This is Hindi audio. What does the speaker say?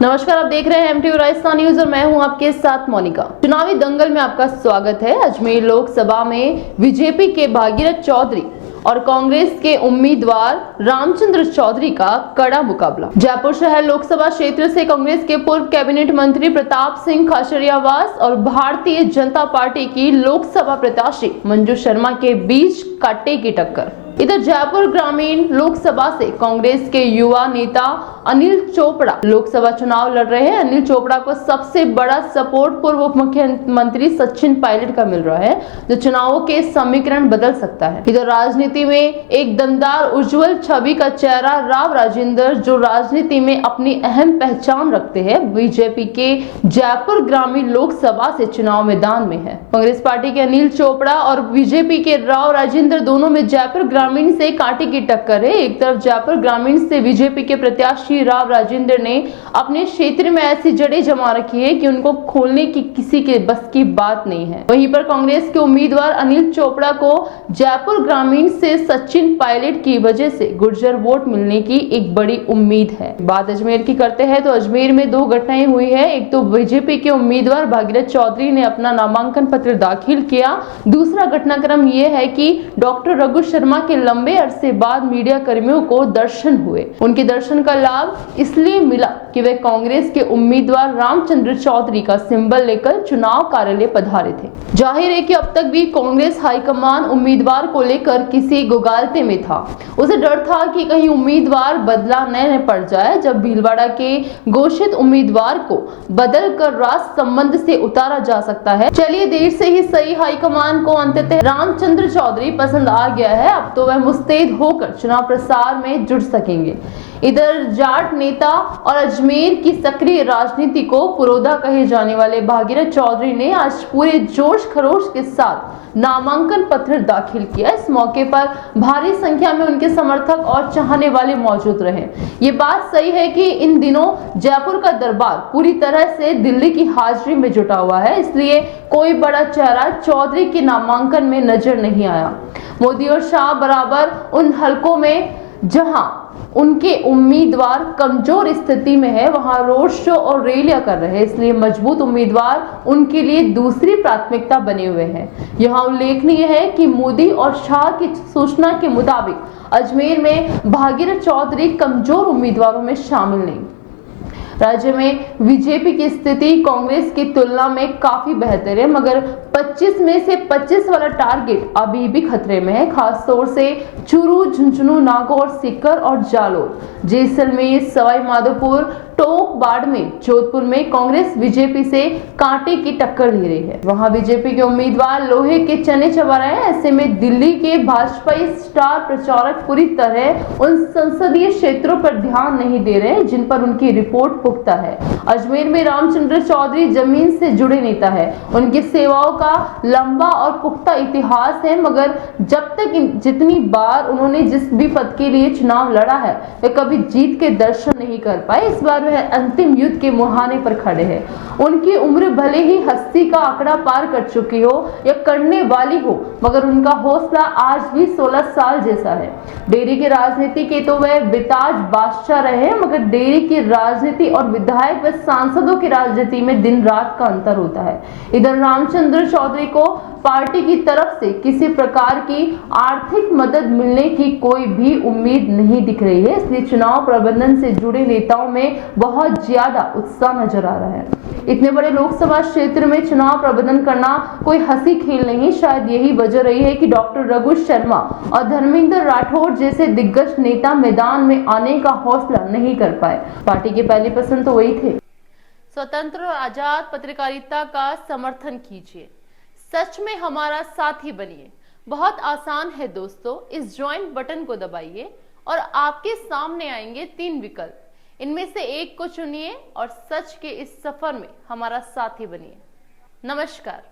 नमस्कार, आप देख रहे हैं एमटीवी राजस्थान न्यूज और मैं हूं आपके साथ मोनिका। चुनावी दंगल में आपका स्वागत है। अजमेर लोकसभा में बीजेपी के भागीरथ चौधरी और कांग्रेस के उम्मीदवार रामचंद्र चौधरी का कड़ा मुकाबला। जयपुर शहर लोकसभा क्षेत्र से कांग्रेस के पूर्व कैबिनेट मंत्री प्रताप सिंह खाचरियावास और भारतीय जनता पार्टी की लोकसभा प्रत्याशी मंजू शर्मा के बीच कांटे की टक्कर। इधर जयपुर ग्रामीण लोकसभा से कांग्रेस के युवा नेता अनिल चोपड़ा लोकसभा चुनाव लड़ रहे हैं। अनिल चोपड़ा को सबसे बड़ा सपोर्ट पूर्व उप मुख्यमंत्री सचिन पायलट का मिल रहा है, जो चुनावों के समीकरण बदल सकता है। इधर राजनीति में एक दमदार उज्जवल छवि का चेहरा राव राजेंद्र, जो राजनीति में अपनी अहम पहचान रखते हैं, बीजेपी के जयपुर ग्रामीण लोकसभा से चुनाव मैदान में है। कांग्रेस पार्टी के अनिल चोपड़ा और बीजेपी के राव राजेंद्र दोनों में जयपुर ग्रामीण से कांटे की टक्कर है। एक तरफ जयपुर ग्रामीण से बीजेपी के प्रत्याशी राव राजेंद्र ने अपने क्षेत्र में ऐसी जड़ें जमा रखी है कि उनको खोलने की किसी के बस की बात नहीं है। वहीं पर कांग्रेस के उम्मीदवार अनिल चोपड़ा को जयपुर ग्रामीण से सचिन पायलट की वजह से गुर्जर वोट मिलने की एक बड़ी उम्मीद है। बात अजमेर की करते हैं तो अजमेर में दो घटनाएं हुई है। एक तो बीजेपी के उम्मीदवार भागीरथ चौधरी ने अपना नामांकन पत्र दाखिल किया। दूसरा घटनाक्रम यह है कि डॉक्टर रघु शर्मा के लंबे अरसे बाद मीडिया कर्मियों को दर्शन हुए। उनके दर्शन का लाभ इसलिए मिला कि वे कांग्रेस के उम्मीदवार रामचंद्र चौधरी का सिंबल लेकर चुनाव कार्यालय पधारे थे। जाहिर है कि अब तक भी कांग्रेस हाईकमान उम्मीदवार को लेकर किसी गुगालते में था। उसे डर था कि कहीं उम्मीदवार बदला न पड़ जाए। जब भीलवाड़ा के घोषित उम्मीदवार को बदल कर राज संबंध से उतारा जा सकता है। चलिए, देर से ही सही, हाईकमान को अंततः रामचंद्र चौधरी पसंद आ गया है। अब तो वह मुस्तैद होकर चुनाव प्रसार में जुट सकेंगे। इधर जाट नेता और अजमेर की सक्रिय राजनीति को पुरोधा कहे जाने वाले भागीरथ चौधरी ने आज पूरे जोश खरोश के साथ नामांकन पत्र दाखिल किया। इस मौके पर भारी संख्या में उनके समर्थक और चाहने वाले मौजूद रहे। ये बात सही है कि इन दिनों जयपुर का दरबार पूरी तरह से दिल्ली की हाजिरी में जुटा हुआ है, इसलिए कोई बड़ा चेहरा चौधरी के नामांकन में नजर नहीं आया। मोदी और शाह बराबर उन हलकों में जहां उनके उम्मीदवार कमजोर स्थिति में है, वहां रोड शो और रैलियां कर रहे हैं, इसलिए मजबूत उम्मीदवार उनके लिए दूसरी प्राथमिकता बने हुए हैं। यहां उल्लेखनीय है कि मोदी और शाह की सूचना के मुताबिक अजमेर में भागीरथ चौधरी कमजोर उम्मीदवारों में शामिल नहीं। राज्य में बीजेपी की स्थिति कांग्रेस की तुलना में काफी बेहतर है, मगर 25 में से 25 वाला टारगेट अभी भी खतरे में है। खासतौर से चूरू, झुंझुनू, नागौर, सीकर और जालोर, जैसलमेर, सवाई माधोपुर, टोंक, बाड़मेर, जोधपुर में कांग्रेस बीजेपी से कांटे की टक्कर ले रही है। वहां बीजेपी के उम्मीदवार लोहे के चने चबा रहे हैं। ऐसे में दिल्ली के भाजपाई स्टार प्रचारक पूरी तरह उन संसदीय क्षेत्रों पर ध्यान नहीं दे रहे हैं जिन पर उनकी रिपोर्ट पुख्ता है। अजमेर में रामचंद्र चौधरी जमीन से जुड़े नेता है। उनकी सेवाओं का लंबा और पुख्ता इतिहास है, मगर जब तक जितनी बार उन्होंने जिस भी पद के लिए चुनाव लड़ा है, वे कभी जीत के दर्शन नहीं कर पाए। इस बार वह अंतिम युद्ध के मुहाने पर खड़े हैं। उनकी उम्र भले ही 80 का आंकड़ा पार कर चुकी हो या करने वाली हो, मगर उनका हौसला आज भी 16 साल जैसा है। डेरी की राजनीति के तो वह बेताज बादशाह रहे, मगर डेरी की राजनीति और विधायक व सांसदों की राजनीति में दिन रात का अंतर होता है। इधर रामचंद्र चौधरी को पार्टी की तरफ से किसी प्रकार की आर्थिक मदद मिलने की कोई भी उम्मीद नहीं दिख रही है, इसलिए चुनाव प्रबंधन से जुड़े नेताओं में बहुत ज्यादा उत्साह नजर आ रहा है। इतने बड़े लोकसभा क्षेत्र में चुनाव प्रबंधन करना कोई हंसी खेल नहीं। शायद यही वजह रही है कि डॉक्टर रघु शर्मा और धर्मेंद्र राठौड़ जैसे दिग्गज नेता मैदान में आने का हौसला नहीं कर पाए। पार्टी की पहली पसंद तो वही थे। स्वतंत्र और आजाद पत्रकारिता का समर्थन कीजिए, सच में हमारा साथी बनिए। बहुत आसान है दोस्तों, इस ज्वाइन बटन को दबाइए और आपके सामने आएंगे 3 विकल्प। इनमें से एक को चुनिए और सच के इस सफर में हमारा साथी बनिए। नमस्कार।